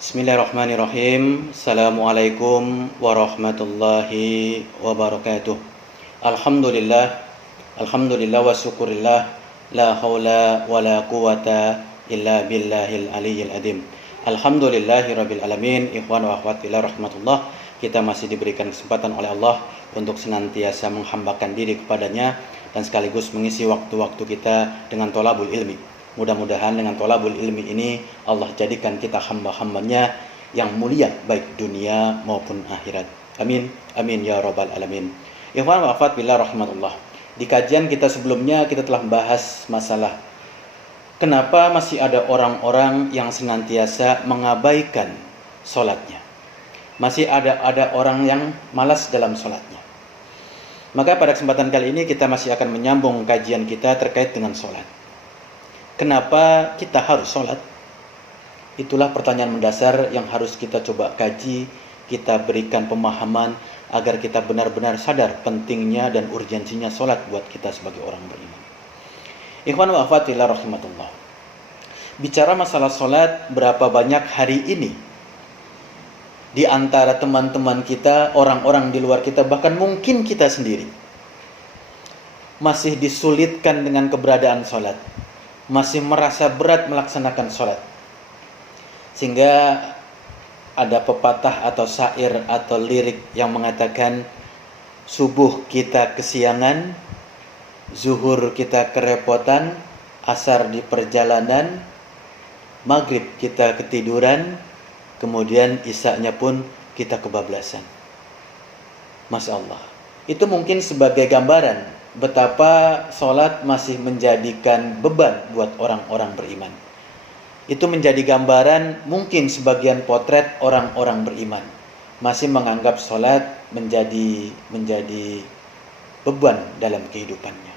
Bismillahirrahmanirrahim. Assalamualaikum warahmatullahi wabarakatuh. Alhamdulillah. Alhamdulillah wa syukurillah. La haula wa la quwata illa billahil aliyyil adim. Alhamdulillahi rabbil alamin. Ikhwan wa akhwat fillah rahmatullah. Kita masih diberikan kesempatan oleh Allah untuk senantiasa menghambakan diri kepadanya dan sekaligus mengisi waktu-waktu kita dengan thalabul ilmi. Mudah-mudahan dengan thalabul ilmi ini Allah jadikan kita hamba-hambanya yang mulia baik dunia maupun akhirat. Amin. Amin ya rabbal alamin. Ikhwan wa akhwat fillah rahmatullah. Di kajian kita sebelumnya kita telah membahas masalah kenapa masih ada orang-orang yang senantiasa mengabaikan sholatnya. Masih ada orang yang malas dalam sholatnya. Maka pada kesempatan kali ini kita masih akan menyambung kajian kita terkait dengan sholat. Kenapa kita harus sholat? Itulah pertanyaan mendasar yang harus kita coba kaji, kita berikan pemahaman agar kita benar-benar sadar pentingnya dan urgensinya sholat buat kita sebagai orang beriman. Ikhwan wa akhwat fillah rahimatullah. Bicara masalah sholat, berapa banyak hari ini di antara teman-teman kita, orang-orang di luar kita, bahkan mungkin kita sendiri masih disulitkan dengan keberadaan sholat, masih merasa berat melaksanakan sholat. Sehingga ada pepatah atau syair atau lirik yang mengatakan, subuh kita kesiangan, zuhur kita kerepotan, asar di perjalanan, maghrib kita ketiduran, kemudian isya-nya pun kita kebablasan. Masya Allah. Itu mungkin sebagai gambaran betapa sholat masih menjadikan beban buat orang-orang beriman. Itu menjadi gambaran mungkin sebagian potret orang-orang beriman masih menganggap sholat menjadi beban dalam kehidupannya.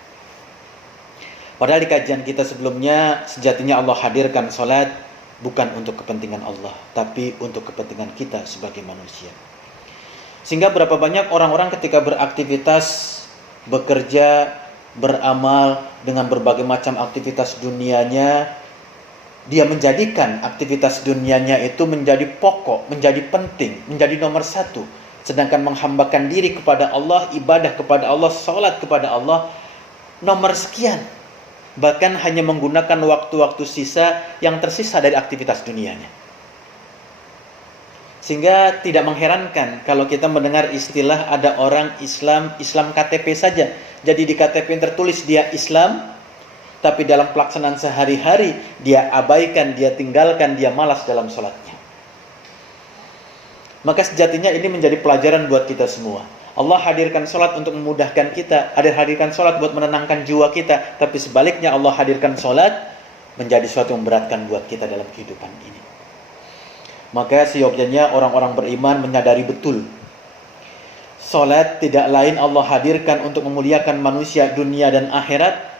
Padahal di kajian kita sebelumnya, sejatinya Allah hadirkan sholat bukan untuk kepentingan Allah, tapi untuk kepentingan kita sebagai manusia. Sehingga berapa banyak orang-orang ketika beraktivitas, bekerja, beramal dengan berbagai macam aktivitas dunianya, dia menjadikan aktivitas dunianya itu menjadi pokok, menjadi penting, menjadi nomor satu. Sedangkan menghambakan diri kepada Allah, ibadah kepada Allah, sholat kepada Allah, nomor sekian. Bahkan hanya menggunakan waktu-waktu sisa yang tersisa dari aktivitas dunianya. Sehingga tidak mengherankan kalau kita mendengar istilah ada orang Islam KTP saja. Jadi di KTP tertulis dia Islam, tapi dalam pelaksanaan sehari-hari dia abaikan, dia tinggalkan, dia malas dalam sholatnya. Maka sejatinya ini menjadi pelajaran buat kita semua. Allah hadirkan sholat untuk memudahkan kita, hadirkan sholat buat menenangkan jiwa kita, tapi sebaliknya Allah hadirkan sholat menjadi sesuatu yang memberatkan buat kita dalam kehidupan ini. Maka seyogyanya orang-orang beriman menyadari betul sholat tidak lain Allah hadirkan untuk memuliakan manusia dunia dan akhirat.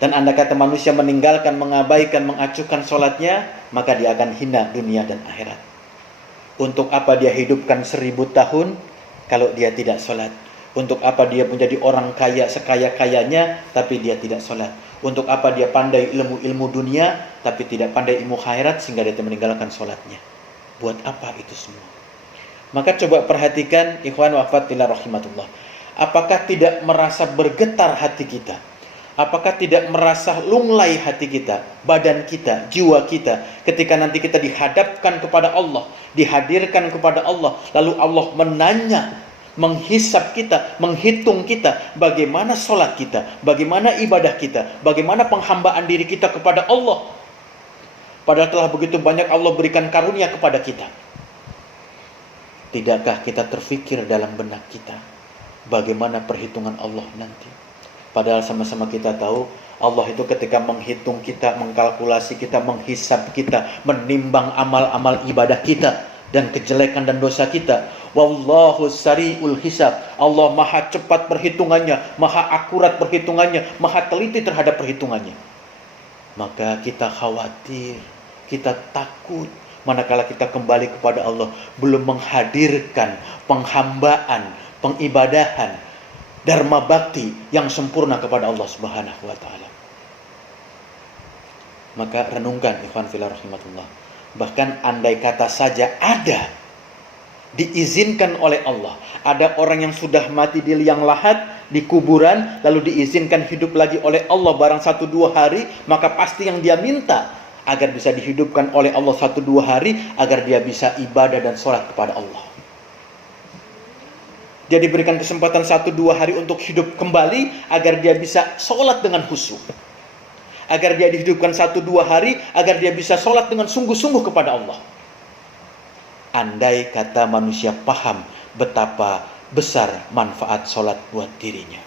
Dan anda kata manusia meninggalkan, mengabaikan, mengacuhkan sholatnya, maka dia akan hina dunia dan akhirat. Untuk apa dia hidupkan 1000 tahun kalau dia tidak sholat? Untuk apa dia menjadi orang kaya sekaya-kayanya tapi dia tidak sholat? Untuk apa dia pandai ilmu-ilmu dunia tapi tidak pandai ilmu akhirat sehingga dia meninggalkan sholatnya? Buat apa itu semua? Maka coba perhatikan ikhwan wa akhwat fillah rahimatullah. Apakah tidak merasa bergetar hati kita? Apakah tidak merasa lunglai hati kita, badan kita, jiwa kita ketika nanti kita dihadapkan kepada Allah, dihadirkan kepada Allah, lalu Allah menanya, menghisap kita, menghitung kita, bagaimana sholat kita, bagaimana ibadah kita, bagaimana penghambaan diri kita kepada Allah. Padahal telah begitu banyak Allah berikan karunia kepada kita. Tidakkah kita terfikir dalam benak kita bagaimana perhitungan Allah nanti? Padahal sama-sama kita tahu Allah itu ketika menghitung kita, mengkalkulasi kita, menghisap kita, menimbang amal-amal ibadah kita dan kejelekan dan dosa kita. Wallahu sari'ul hisab. Allah maha cepat perhitungannya, maha akurat perhitungannya, maha teliti terhadap perhitungannya. Maka kita khawatir, kita takut manakala kita kembali kepada Allah belum menghadirkan penghambaan, pengibadahan, dharma bakti yang sempurna kepada Allah Subhanahu wa taala. Maka renungkan ikhwan fillah rahimatullah, Bahkan andai kata saja ada, diizinkan oleh Allah, ada orang yang sudah mati di liang lahat, di kuburan, lalu diizinkan hidup lagi oleh Allah barang 1-2 hari, maka pasti yang dia minta agar bisa dihidupkan oleh Allah 1-2 hari, agar dia bisa ibadah dan sholat kepada Allah. Dia diberikan kesempatan 1-2 hari untuk hidup kembali, agar dia bisa sholat dengan khusyuk. Agar dia dihidupkan 1-2 hari, agar dia bisa sholat dengan sungguh-sungguh kepada Allah. Andai kata manusia paham betapa besar manfaat sholat buat dirinya.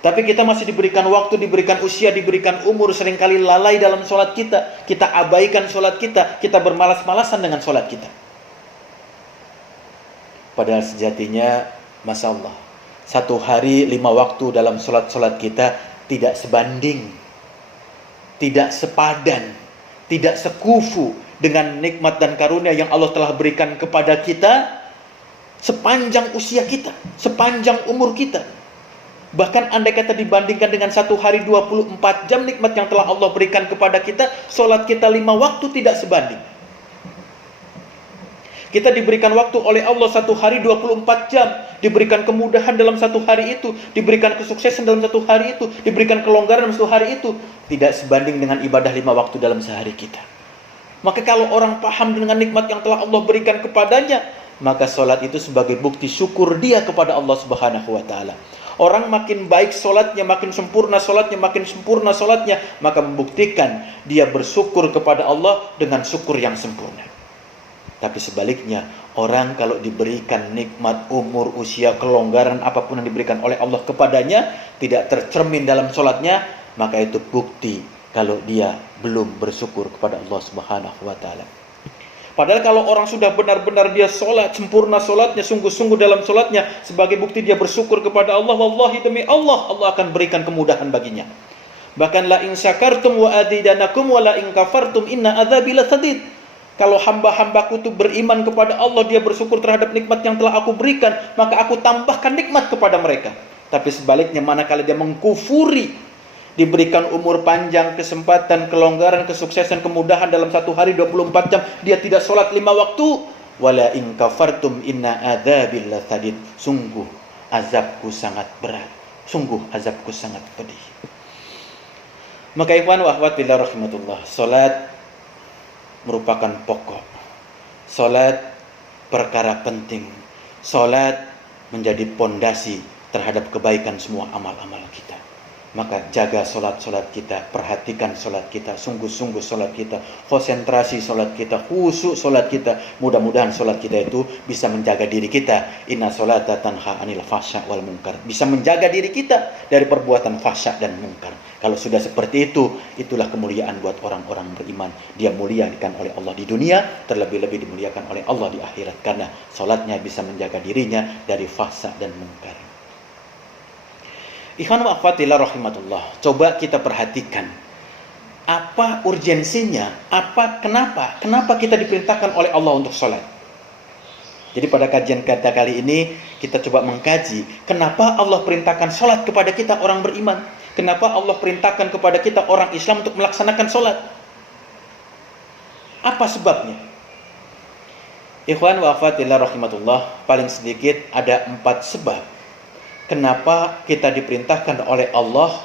Tapi kita masih diberikan waktu, diberikan usia, diberikan umur, seringkali lalai dalam sholat kita. Kita abaikan sholat kita bermalas-malasan dengan sholat kita. Padahal sejatinya, Masya Allah, 1 hari 5 waktu dalam sholat-sholat kita tidak sebanding, tidak sepadan, tidak sekufu dengan nikmat dan karunia yang Allah telah berikan kepada kita sepanjang usia kita, sepanjang umur kita. Bahkan andai kata dibandingkan dengan 1 hari 24 jam nikmat yang telah Allah berikan kepada kita, sholat kita 5 waktu tidak sebanding. Kita diberikan waktu oleh Allah 1 hari 24 jam, diberikan kemudahan dalam 1 hari itu, diberikan kesuksesan dalam 1 hari itu, diberikan kelonggaran dalam 1 hari itu, tidak sebanding dengan ibadah 5 waktu dalam sehari kita. Maka kalau orang paham dengan nikmat yang telah Allah berikan kepadanya, maka sholat itu sebagai bukti syukur dia kepada Allah Subhanahu wa ta'ala. Orang makin baik sholatnya, makin sempurna sholatnya, maka membuktikan dia bersyukur kepada Allah dengan syukur yang sempurna. Tapi sebaliknya, orang kalau diberikan nikmat, umur, usia, kelonggaran, apapun yang diberikan oleh Allah kepadanya, tidak tercermin dalam sholatnya, maka itu bukti kalau dia belum bersyukur kepada Allah Subhanahu wa ta'ala. Padahal kalau orang sudah benar-benar dia sholat, sempurna sholatnya, sungguh-sungguh dalam sholatnya, sebagai bukti dia bersyukur kepada Allah, wallahi demi Allah, Allah akan berikan kemudahan baginya. Bahkan la in syakartum wa azidanakum wa la in kafartum inna adzabi lasyadid. Kalau hamba-hambaku itu beriman kepada Allah, dia bersyukur terhadap nikmat yang telah aku berikan, maka aku tambahkan nikmat kepada mereka. Tapi sebaliknya, manakala dia mengkufuri, diberikan umur panjang, kesempatan, kelonggaran, kesuksesan, kemudahan dalam 1 hari 24 jam, dia tidak sholat 5 waktu, wala in kafartum inna adzabi lasyadid. Sungguh azabku sangat berat, sungguh azabku sangat pedih. Maka ikhwan wa akhwat fillah rahimatullah, salat merupakan pokok. Salat perkara penting. Salat menjadi pondasi terhadap kebaikan semua amal-amal kita. Maka jaga salat-salat kita, perhatikan salat kita, sungguh-sungguh salat kita, konsentrasi salat kita, khusyuk salat kita. Mudah-mudahan salat kita itu bisa menjaga diri kita. Inna sholata tanha 'anil fahsya wal munkar. Bisa menjaga diri kita dari perbuatan fahsya dan munkar. Kalau sudah seperti itu, itulah kemuliaan buat orang-orang beriman. Dia muliakan oleh Allah di dunia, terlebih-lebih dimuliakan oleh Allah di akhirat, karena salatnya bisa menjaga dirinya dari fahsya dan munkar. Ikhwan wa akhwatillah rahimatullah, coba kita perhatikan apa urgensinya, kenapa kita diperintahkan oleh Allah untuk sholat. Jadi pada kajian kita kali ini kita coba mengkaji kenapa Allah perintahkan sholat kepada kita orang beriman, kenapa Allah perintahkan kepada kita orang Islam untuk melaksanakan sholat. Apa sebabnya? Ikhwan wa akhwatillah rahimatullah, paling sedikit ada 4 sebab kenapa kita diperintahkan oleh Allah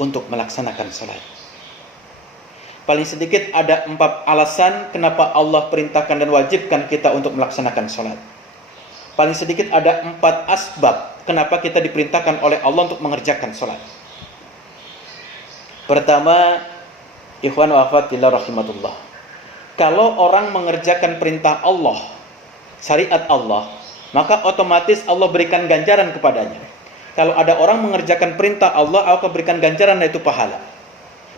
untuk melaksanakan sholat. Paling sedikit ada 4 alasan kenapa Allah perintahkan dan wajibkan kita untuk melaksanakan sholat. Paling sedikit ada 4 asbab kenapa kita diperintahkan oleh Allah untuk mengerjakan sholat. Pertama, ikhwan wa akhwat fillah rahimatullah, kalau orang mengerjakan perintah Allah, syariat Allah, maka otomatis Allah berikan ganjaran kepadanya. Kalau ada orang mengerjakan perintah Allah, Allah berikan ganjaran, yaitu pahala.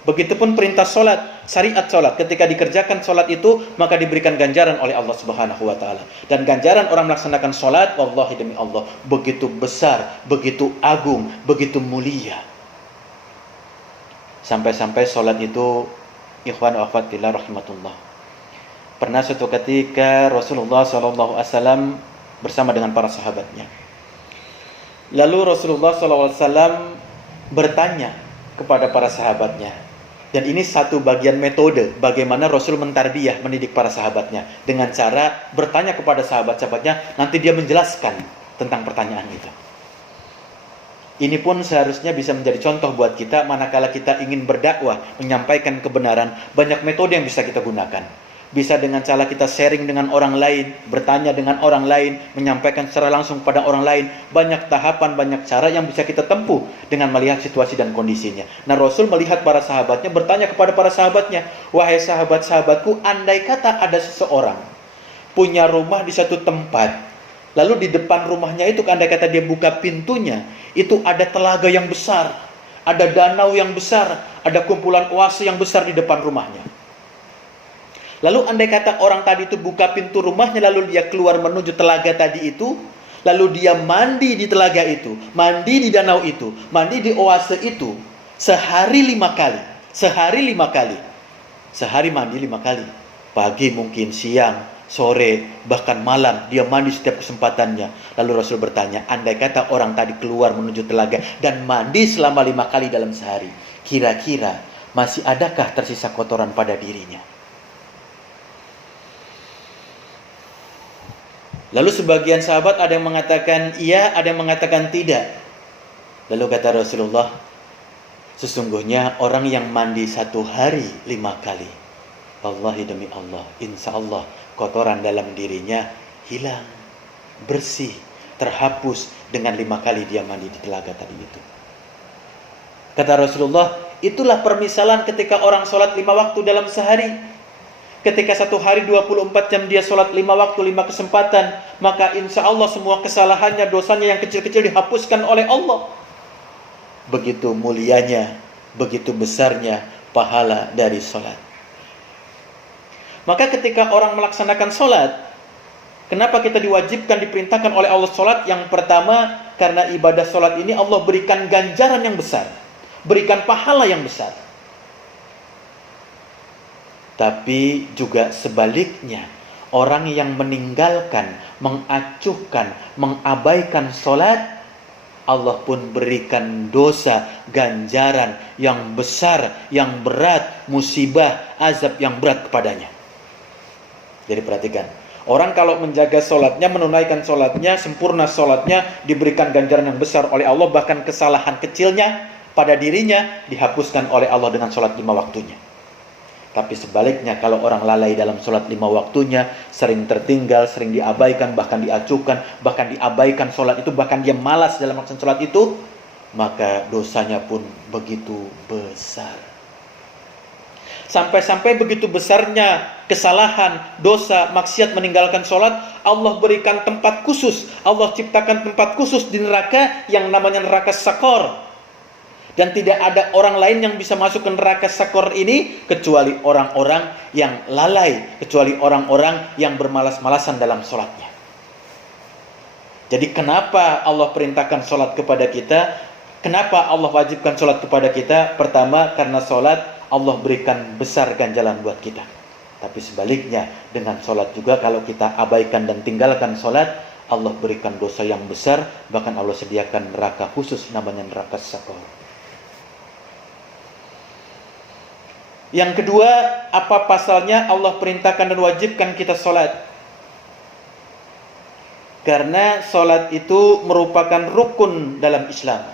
Begitupun perintah sholat, syariat sholat, ketika dikerjakan sholat itu, maka diberikan ganjaran oleh Allah Subhanahu wa ta'ala. Dan ganjaran orang melaksanakan sholat, wallahi demi Allah, begitu besar, begitu agung, begitu mulia. Sampai-sampai sholat itu, ikhwan wa akhwat fillah rahimatullah, pernah suatu ketika Rasulullah SAW bersama dengan para sahabatnya. Lalu Rasulullah SAW bertanya kepada para sahabatnya, Dan ini satu bagian metode bagaimana Rasul mentarbiyah, mendidik para sahabatnya dengan cara bertanya kepada sahabat-sahabatnya, nanti dia menjelaskan tentang pertanyaan itu. Ini pun seharusnya bisa menjadi contoh buat kita manakala kita ingin berdakwah, menyampaikan kebenaran, banyak metode yang bisa kita gunakan. Bisa dengan cara kita sharing dengan orang lain, bertanya dengan orang lain, menyampaikan secara langsung pada orang lain. Banyak tahapan, banyak cara yang bisa kita tempuh dengan melihat situasi dan kondisinya. Nah, Rasul melihat para sahabatnya, bertanya kepada para sahabatnya, wahai sahabat-sahabatku, andai kata ada seseorang punya rumah di satu tempat, lalu di depan rumahnya itu, andai kata dia buka pintunya, itu ada telaga yang besar, ada danau yang besar, ada kumpulan oase yang besar di depan rumahnya. Lalu andai kata orang tadi itu buka pintu rumahnya, lalu dia keluar menuju telaga tadi itu, lalu dia mandi di telaga itu, mandi di danau itu, mandi di oase itu, sehari 5 kali. Sehari 5 kali. Sehari mandi 5 kali. Pagi mungkin, siang, sore, bahkan malam, dia mandi setiap kesempatannya. Lalu Rasul bertanya, andai kata orang tadi keluar menuju telaga dan mandi selama 5 kali dalam sehari, kira-kira masih adakah tersisa kotoran pada dirinya? Lalu sebagian sahabat ada yang mengatakan iya, ada yang mengatakan tidak. Lalu kata Rasulullah, sesungguhnya orang yang mandi 1 hari 5 kali, wallahi demi Allah, insya Allah kotoran dalam dirinya hilang, bersih, terhapus dengan 5 kali dia mandi di telaga tadi itu. Kata Rasulullah, itulah permisalan ketika orang sholat 5 waktu dalam sehari. Ketika 1 hari 24 jam dia sholat 5 waktu, 5 kesempatan, maka insya Allah semua kesalahannya, dosanya yang kecil-kecil dihapuskan oleh Allah. Begitu mulianya, begitu besarnya pahala dari sholat. Maka ketika orang melaksanakan sholat, kenapa kita diwajibkan, diperintahkan oleh Allah sholat? Yang pertama, karena ibadah sholat ini Allah berikan ganjaran yang besar, berikan pahala yang besar. Tapi juga sebaliknya, orang yang meninggalkan, mengacuhkan, mengabaikan sholat, Allah pun berikan dosa, ganjaran yang besar, yang berat, musibah, azab yang berat kepadanya. Jadi perhatikan, orang kalau menjaga sholatnya, menunaikan sholatnya, sempurna sholatnya, diberikan ganjaran yang besar oleh Allah, bahkan kesalahan kecilnya pada dirinya dihapuskan oleh Allah dengan sholat 5 waktunya. Tapi sebaliknya, kalau orang lalai dalam sholat 5 waktunya, sering tertinggal, sering diabaikan, bahkan diacuhkan, bahkan diabaikan sholat itu, bahkan dia malas dalam melaksanakan sholat itu, maka dosanya pun begitu besar. Sampai-sampai begitu besarnya kesalahan, dosa, maksiat meninggalkan sholat, Allah berikan tempat khusus, Allah ciptakan tempat khusus di neraka yang namanya neraka Sakor. Dan tidak ada orang lain yang bisa masuk ke neraka Sakor ini kecuali orang-orang yang lalai, kecuali orang-orang yang bermalas-malasan dalam sholatnya. Jadi kenapa Allah perintahkan sholat kepada kita? Kenapa Allah wajibkan sholat kepada kita? Pertama, karena sholat Allah berikan besar ganjaran buat kita. Tapi sebaliknya, dengan sholat juga kalau kita abaikan dan tinggalkan sholat, Allah berikan dosa yang besar. Bahkan Allah sediakan neraka khusus namanya neraka Sakor. Yang kedua, apa pasalnya Allah perintahkan dan wajibkan kita sholat? Karena sholat itu merupakan rukun dalam Islam.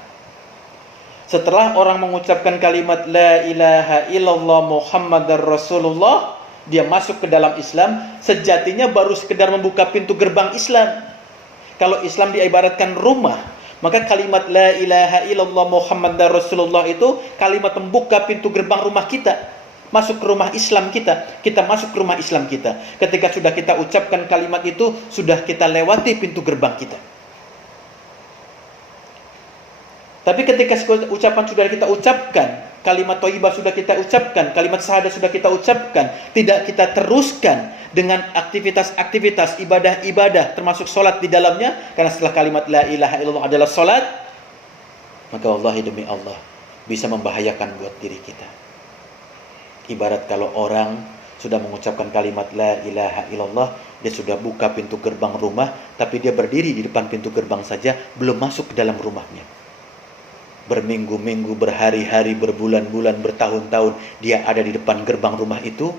Setelah orang mengucapkan kalimat La ilaha illallah Muhammadar Rasulullah, dia masuk ke dalam Islam, sejatinya baru sekedar membuka pintu gerbang Islam. Kalau Islam diibaratkan rumah, maka kalimat La ilaha illallah Muhammadar Rasulullah itu kalimat membuka pintu gerbang rumah kita. Masuk ke rumah Islam kita masuk ke rumah Islam kita. Ketika sudah kita ucapkan kalimat itu, sudah kita lewati pintu gerbang kita. Tapi ketika ucapan sudah kita ucapkan, kalimat thayyibah sudah kita ucapkan, kalimat syahadat sudah kita ucapkan, tidak kita teruskan dengan aktivitas-aktivitas ibadah-ibadah termasuk sholat di dalamnya, karena setelah kalimat la ilaha illallah adalah sholat, maka wallahi demi Allah bisa membahayakan buat diri kita. Ibarat kalau orang sudah mengucapkan kalimat la ilaha illallah, dia sudah buka pintu gerbang rumah, tapi dia berdiri di depan pintu gerbang saja, belum masuk ke dalam rumahnya. berminggu-minggu, berhari-hari, berbulan-bulan, bertahun-tahun dia ada di depan gerbang rumah itu,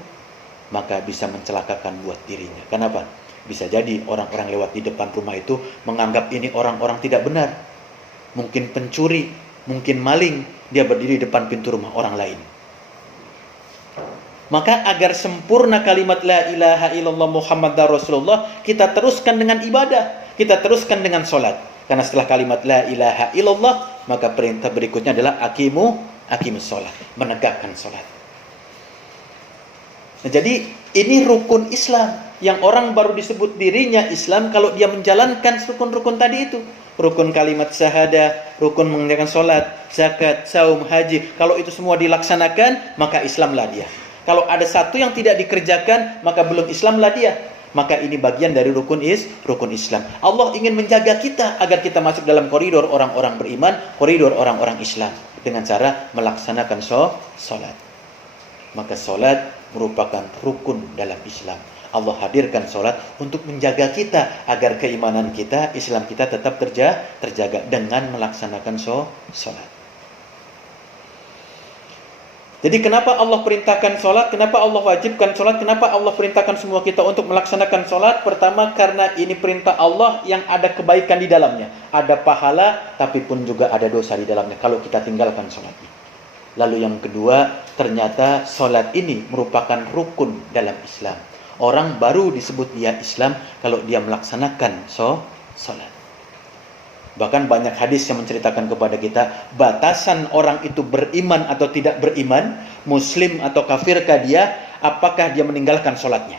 maka bisa mencelakakan buat dirinya. Kenapa? Bisa jadi orang-orang lewat di depan rumah itu menganggap ini orang-orang tidak benar. Mungkin pencuri, mungkin maling, dia berdiri di depan pintu rumah orang lain. Maka agar sempurna kalimat la ilaha illallah Muhammadar Rasulullah, kita teruskan dengan ibadah, kita teruskan dengan sholat. Karena setelah kalimat la ilaha illallah, maka perintah berikutnya adalah aqimus sholat, menegakkan sholat. Nah, jadi ini rukun Islam yang orang baru disebut dirinya Islam kalau dia menjalankan rukun-rukun tadi itu. Rukun kalimat syahadah, rukun mengerjakan sholat, zakat, saum, haji. Kalau itu semua dilaksanakan, maka Islamlah dia. Kalau ada satu yang tidak dikerjakan, maka belum Islamlah dia. Maka ini bagian dari rukun Islam. Allah ingin menjaga kita agar kita masuk dalam koridor orang-orang beriman, koridor orang-orang Islam dengan cara melaksanakan sholat. Maka sholat merupakan rukun dalam Islam. Allah hadirkan sholat untuk menjaga kita agar keimanan kita, Islam kita tetap terjaga dengan melaksanakan sholat. Jadi kenapa Allah perintahkan sholat? Kenapa Allah wajibkan sholat? Kenapa Allah perintahkan semua kita untuk melaksanakan sholat? Pertama, karena ini perintah Allah yang ada kebaikan di dalamnya. Ada pahala, tapi pun juga ada dosa di dalamnya kalau kita tinggalkan sholatnya. Lalu yang kedua, ternyata sholat ini merupakan rukun dalam Islam. Orang baru disebut dia Islam kalau dia melaksanakan sholat. Bahkan banyak hadis yang menceritakan kepada kita batasan orang itu beriman atau tidak beriman, muslim atau kafirkah dia, apakah dia meninggalkan sholatnya.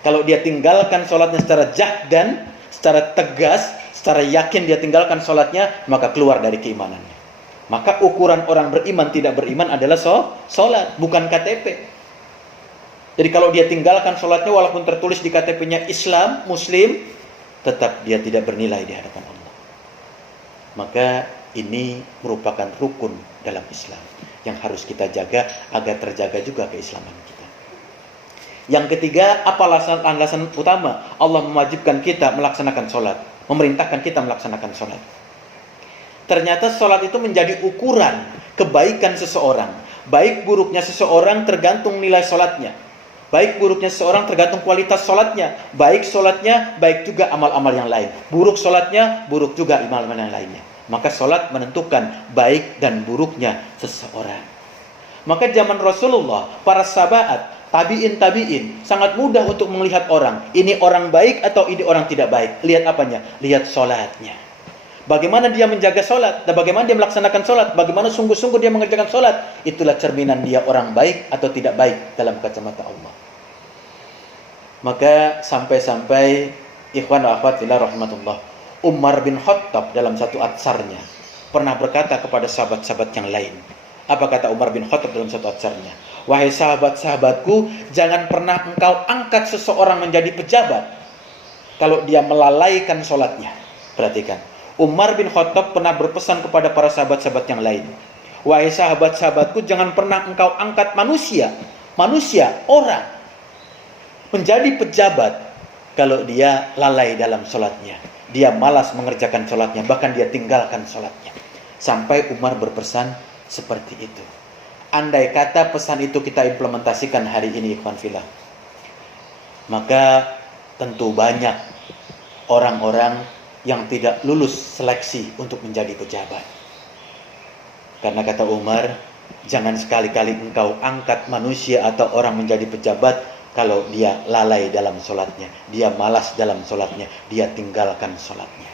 Kalau dia tinggalkan sholatnya secara jahdan, secara tegas, secara yakin dia tinggalkan sholatnya, maka keluar dari keimanannya. Maka ukuran orang beriman tidak beriman adalah sholat, bukan KTP. Jadi kalau dia tinggalkan sholatnya walaupun tertulis di KTP-nya Islam, Muslim, tetap dia tidak bernilai di hadapan Allah. Maka ini merupakan rukun dalam Islam yang harus kita jaga agar terjaga juga keislaman kita. Yang ketiga, apa alasan utama Allah mewajibkan kita melaksanakan sholat, memerintahkan kita melaksanakan sholat? Ternyata sholat itu menjadi ukuran kebaikan seseorang. Baik buruknya seseorang tergantung nilai sholatnya. Baik buruknya seseorang tergantung kualitas sholatnya. Baik sholatnya, baik juga amal-amal yang lain. Buruk sholatnya, buruk juga amal-amal yang lainnya. Maka sholat menentukan baik dan buruknya seseorang. Maka zaman Rasulullah, para sahabat, tabi'in sangat mudah untuk melihat orang. Ini orang baik atau ini orang tidak baik. Lihat apanya? Lihat sholatnya. Bagaimana dia menjaga sholat, dan bagaimana dia melaksanakan sholat, bagaimana sungguh-sungguh dia mengerjakan sholat. Itulah cerminan dia orang baik atau tidak baik dalam kacamata Allah. Maka sampai-sampai ikhwan wa akhwat fillah rahmatullah, Umar bin Khattab dalam satu atsarnya pernah berkata kepada sahabat-sahabat yang lain. Apa kata Umar bin Khattab dalam satu atsarnya? Wahai sahabat-sahabatku, jangan pernah engkau angkat seseorang menjadi pejabat kalau dia melalaikan sholatnya. Perhatikan, Umar bin Khattab pernah berpesan kepada para sahabat-sahabat yang lain. Wahai sahabat-sahabatku, jangan pernah engkau angkat manusia, orang menjadi pejabat kalau dia lalai dalam sholatnya. Dia malas mengerjakan sholatnya, bahkan dia tinggalkan sholatnya. Sampai Umar berpesan seperti itu. Andai kata pesan itu kita implementasikan hari ini, ikhwan fillah, maka tentu banyak orang-orang yang tidak lulus seleksi untuk menjadi pejabat. Karena kata Umar, jangan sekali-kali engkau angkat manusia atau orang menjadi pejabat kalau dia lalai dalam sholatnya, dia malas dalam sholatnya, dia tinggalkan sholatnya.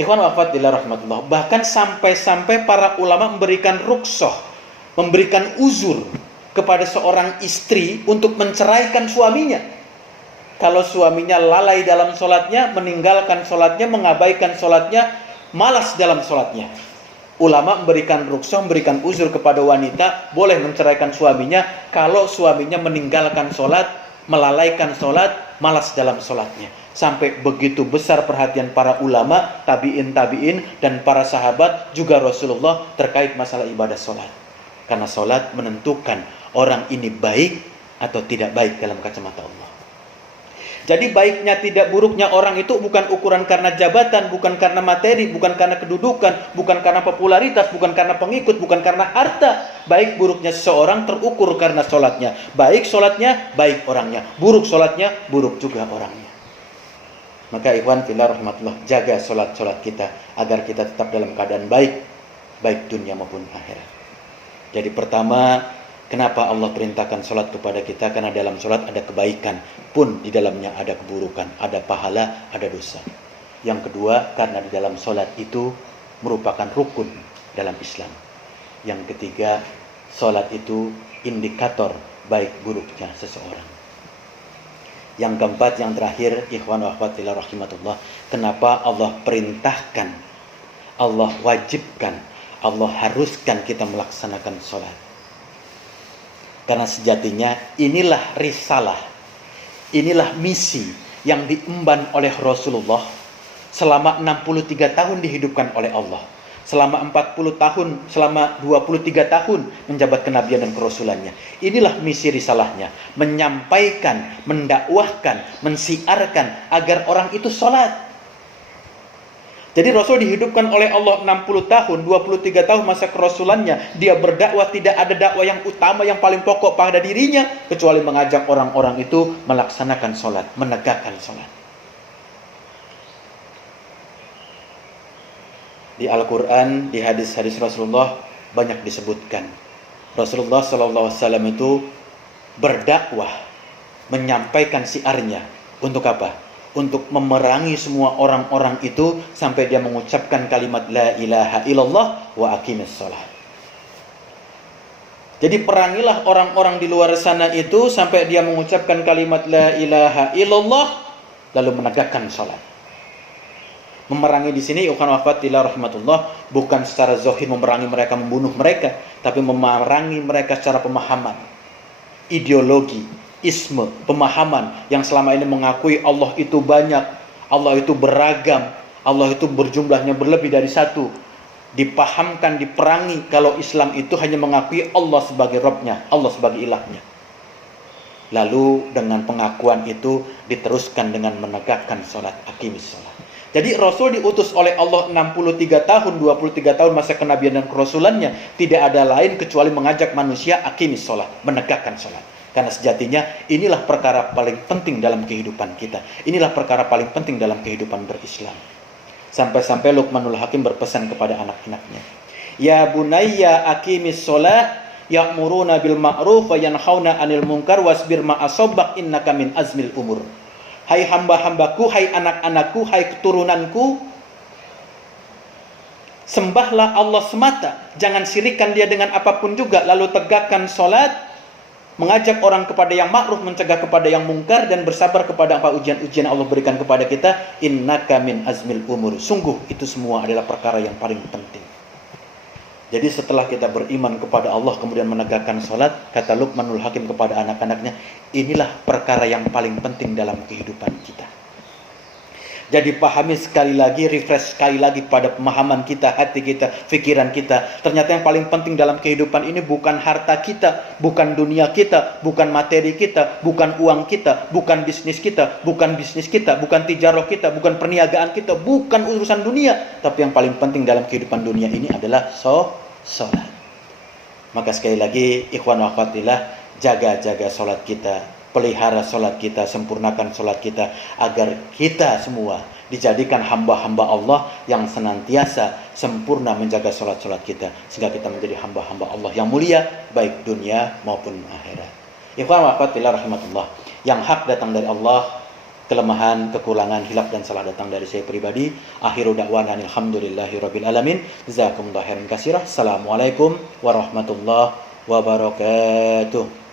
Ikhwan wa akhwat fillah rahmatullah, bahkan sampai-sampai para ulama memberikan rukhsah, memberikan uzur kepada seorang istri untuk menceraikan suaminya. Kalau suaminya lalai dalam sholatnya, meninggalkan sholatnya, mengabaikan sholatnya, malas dalam sholatnya. Ulama memberikan rukhsah, memberikan uzur kepada wanita, boleh menceraikan suaminya kalau suaminya meninggalkan sholat, melalaikan sholat, malas dalam sholatnya. Sampai begitu besar perhatian para ulama, tabi'in, dan para sahabat, juga Rasulullah terkait masalah ibadah sholat. Karena sholat menentukan orang ini baik atau tidak baik dalam kacamata Allah. Jadi baiknya tidak buruknya orang itu bukan ukuran karena jabatan, bukan karena materi, bukan karena kedudukan, bukan karena popularitas, bukan karena pengikut, bukan karena harta. Baik buruknya seseorang terukur karena sholatnya. Baik sholatnya, baik orangnya. Buruk sholatnya, buruk juga orangnya. Maka ikhwan fillah rahmatullah, jaga sholat-sholat kita agar kita tetap dalam keadaan baik, baik dunia maupun akhirat. Jadi pertama, kenapa Allah perintahkan sholat kepada kita? Karena dalam sholat ada kebaikan, pun di dalamnya ada keburukan, ada pahala, ada dosa. Yang kedua, karena di dalam sholat itu merupakan rukun dalam Islam. Yang ketiga, sholat itu indikator baik buruknya seseorang. Yang keempat, yang terakhir, ikhwan wa akhwat fillah rahimatullah, kenapa Allah perintahkan, Allah wajibkan, Allah haruskan kita melaksanakan sholat? Karena sejatinya inilah risalah, inilah misi yang diemban oleh Rasulullah selama 63 tahun dihidupkan oleh Allah. Selama 40 tahun, selama 23 tahun menjabat kenabian dan kerasulannya. Inilah misi risalahnya, menyampaikan, mendakwahkan, mensiarkan agar orang itu sholat. Jadi Rasul dihidupkan oleh Allah 60 tahun, 23 tahun masa kerasulannya. Dia berdakwah, tidak ada dakwah yang utama, yang paling pokok pada dirinya, kecuali mengajak orang-orang itu melaksanakan sholat, menegakkan sholat. Di Al-Quran, di hadis-hadis Rasulullah banyak disebutkan. Rasulullah SAW itu berdakwah, menyampaikan siarnya. Untuk apa? Untuk memerangi semua orang-orang itu sampai dia mengucapkan kalimat la ilaha illallah wa aqimis shalah. Jadi perangilah orang-orang di luar sana itu sampai dia mengucapkan kalimat la ilaha illallah lalu menegakkan salat. Memerangi di sini ikhwan wa akhwat fillah rahmatullah bukan secara zahir memerangi mereka, membunuh mereka, tapi memerangi mereka secara pemahaman, ideologi, isme, pemahaman yang selama ini mengakui Allah itu banyak, Allah itu beragam, Allah itu berjumlahnya berlebih dari satu. Dipahamkan, diperangi kalau Islam itu hanya mengakui Allah sebagai Rabbnya, Allah sebagai ilahnya. Lalu dengan pengakuan itu diteruskan dengan menegakkan sholat, aqimis sholat. Jadi Rasul diutus oleh Allah 63 tahun, 23 tahun masa kenabian dan kerasulannya, tidak ada lain kecuali mengajak manusia aqimis sholat, menegakkan sholat. Karena sejatinya inilah perkara paling penting dalam kehidupan kita. Inilah perkara paling penting dalam kehidupan berislam. Sampai-sampai Luqmanul Hakim berpesan kepada anak-anaknya, ya bunayya aqimis sholat, ya'muruna bil ma'ruf wa yanhauna 'anil munkar wasbir ma'asobak innaka min azmil umur. Hai hamba-hambaku, hai anak-anakku, hai keturunanku, sembahlah Allah semata, jangan sirikkan dia dengan apapun juga, lalu tegakkan sholat, mengajak orang kepada yang ma'ruf, mencegah kepada yang mungkar, dan bersabar kepada apa ujian-ujian Allah berikan kepada kita. Innaka min azmil umur. Sungguh itu semua adalah perkara yang paling penting. Jadi setelah kita beriman kepada Allah kemudian menegakkan sholat, kata Luqmanul Hakim kepada anak-anaknya, inilah perkara yang paling penting dalam kehidupan kita. Jadi pahami sekali lagi, refresh sekali lagi pada pemahaman kita, hati kita, pikiran kita. Ternyata yang paling penting dalam kehidupan ini bukan harta kita, bukan dunia kita, bukan materi kita, bukan uang kita, bukan bisnis kita, bukan tijarah kita, bukan perniagaan kita, bukan urusan dunia. Tapi yang paling penting dalam kehidupan dunia ini adalah sholat. Maka sekali lagi, ikhwan wa akhwat fillah, jaga sholat kita, pelihara sholat kita, sempurnakan sholat kita, agar kita semua dijadikan hamba-hamba Allah yang senantiasa sempurna menjaga sholat-sholat kita, sehingga kita menjadi hamba-hamba Allah yang mulia, baik dunia maupun akhirat. Ikhwan wa akhwat fillah rahimatullah, yang hak datang dari Allah, kelemahan, kekurangan, hilaf dan salah datang dari saya pribadi. Akhiru da'wana alhamdulillahirabbil alamin. Jazakumullahu khairan katsira. Assalamualaikum warahmatullahi wabarakatuh.